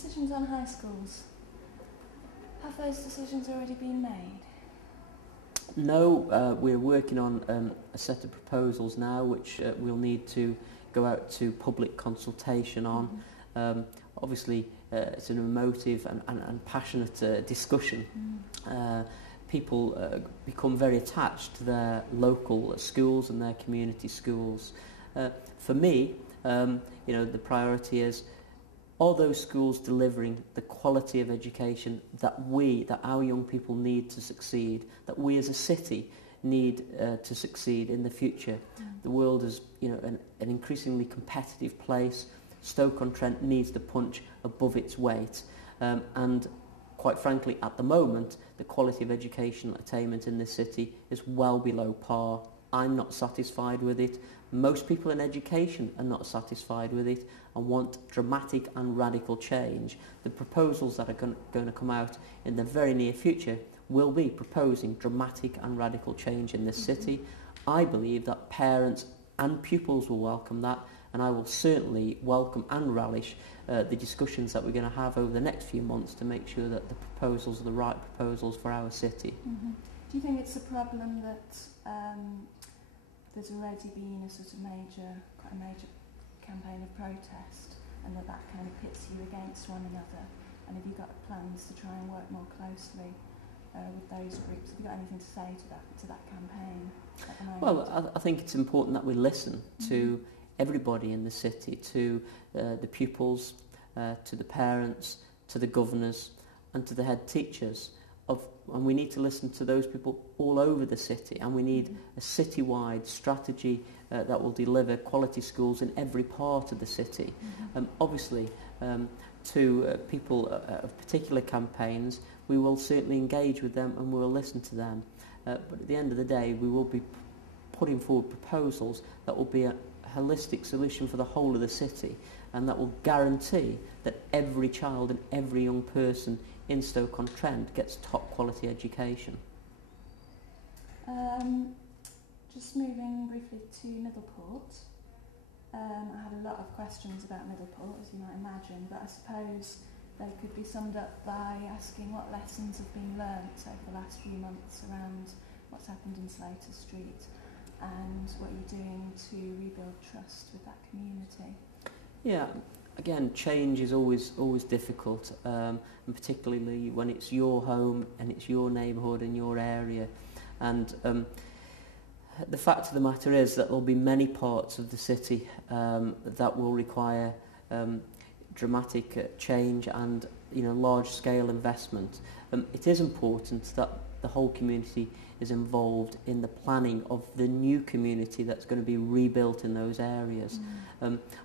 decisions on high schools, have those decisions already been made? No, we're working on a set of proposals now which we'll need to go out to public consultation on. Obviously, it's an emotive and passionate discussion. People become very attached to their local schools and their community schools. For me, the priority is, are those schools delivering the quality of education that our young people need to succeed, that we as a city need to succeed in the future? The world is, an increasingly competitive place. Stoke-on-Trent needs to punch above its weight, and quite frankly, at the moment, the quality of educational attainment in this city is well below par. I'm not satisfied with it. Most people in education are not satisfied with it and want dramatic and radical change. The proposals that are going to come out in the very near future will be proposing dramatic and radical change in this city. I believe that parents and pupils will welcome that, and I will certainly welcome and relish the discussions that we're going to have over the next few months to make sure that the proposals are the right proposals for our city. Do you think it's a problem that there's already been quite a major campaign of protest, and that kind of pits you against one another? And have you got plans to try and work more closely with those groups? Have you got anything to say to that campaign at the moment? Well, I think it's important that we listen to everybody in the city, to the pupils, to the parents, to the governors and to the head teachers. And we need to listen to those people all over the city, and we need a city-wide strategy that will deliver quality schools in every part of the city. Obviously, to people of particular campaigns, we will certainly engage with them and we will listen to them. But at the end of the day, we will be putting forward proposals that will be a holistic solution for the whole of the city, and that will guarantee that every child and every young person in Stoke-on-Trent gets top quality education. Just moving briefly to Middleport. I had a lot of questions about Middleport, as you might imagine, but I suppose they could be summed up by asking what lessons have been learnt over the last few months around what's happened in Slater Street, and what you're doing to rebuild trust with that community. Yeah, again, change is always difficult, and particularly when it's your home and it's your neighbourhood and your area. And the fact of the matter is that there'll be many parts of the city that will require dramatic change and large-scale investment. It is important that the whole community is involved in the planning of the new community that's going to be rebuilt in those areas.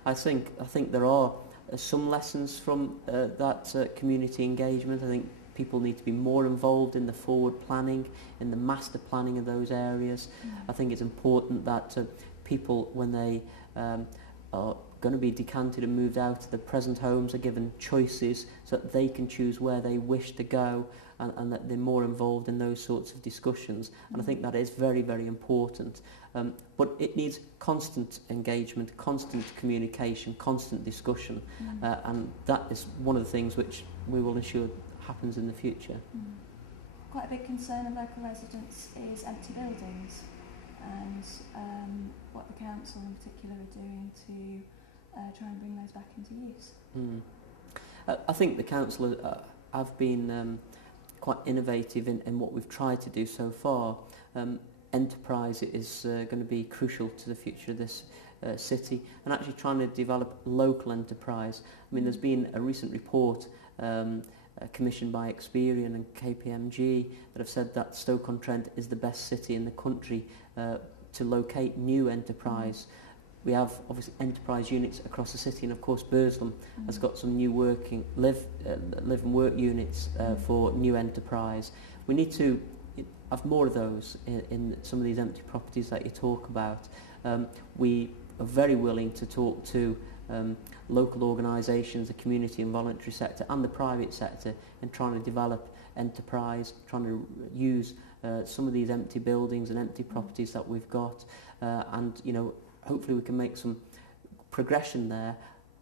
I think there are some lessons from that community engagement. I think people need to be more involved in the forward planning, in the master planning of those areas. I think it's important that people, when they are going to be decanted and moved out of the present homes, are given choices so that they can choose where they wish to go, and that they're more involved in those sorts of discussions. And I think that is very, very important. But it needs constant engagement, constant communication, constant discussion, and that is one of the things which we will ensure happens in the future. Quite a big concern of local residents is empty buildings, and what the council in particular are doing to try and bring those back into use. I think the council have been quite innovative in what we've tried to do so far. Enterprise is going to be crucial to the future of this city, and actually trying to develop local enterprise. I mean, there's been a recent report commissioned by Experian and KPMG that have said that Stoke-on-Trent is the best city in the country to locate new enterprise. We have obviously enterprise units across the city, and of course Burslem has got some new live and work units for new enterprise. We need to have more of those in some of these empty properties that you talk about. We are very willing to talk to local organisations, the community and voluntary sector and the private sector in trying to develop enterprise, trying to use some of these empty buildings and empty properties that we've got, and hopefully we can make some progression there.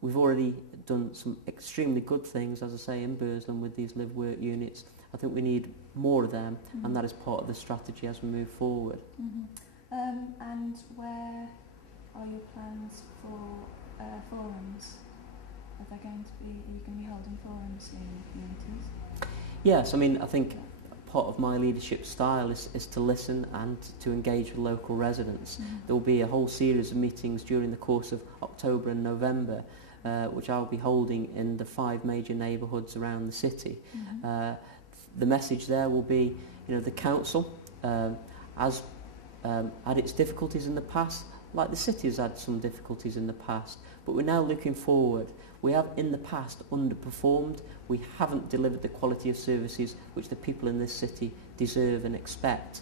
we've already done some extremely good things, as I say, in Burslem with these live-work units. I think we need more of them, and that is part of the strategy as we move forward. And where are your plans for forums? Are you going to be holding forums in communities? Yes, I mean, I think part of my leadership style is to listen and to engage with local residents. There will be a whole series of meetings during the course of October and November, which I'll be holding in the 5 major neighbourhoods around the city. The message there will be, the council has had its difficulties in the past, like the city has had some difficulties in the past, but we're now looking forward. We have in the past underperformed. We haven't delivered the quality of services which the people in this city deserve and expect.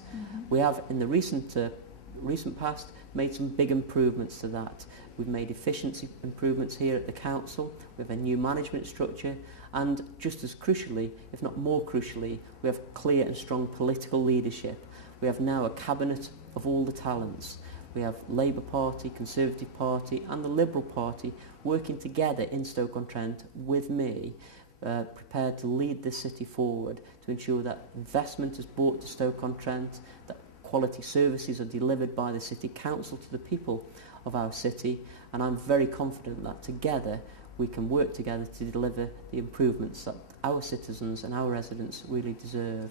We have in the recent past made some big improvements to that. We've made efficiency improvements here at the council. We have a new management structure, and just as crucially, if not more crucially, we have clear and strong political leadership. We have now a cabinet of all the talents. We have Labour Party, Conservative Party and the Liberal Party working together in Stoke-on-Trent with me, prepared to lead this city forward to ensure that investment is brought to Stoke-on-Trent, that quality services are delivered by the City Council to the people of our city, and I'm very confident that together we can work together to deliver the improvements that our citizens and our residents really deserve.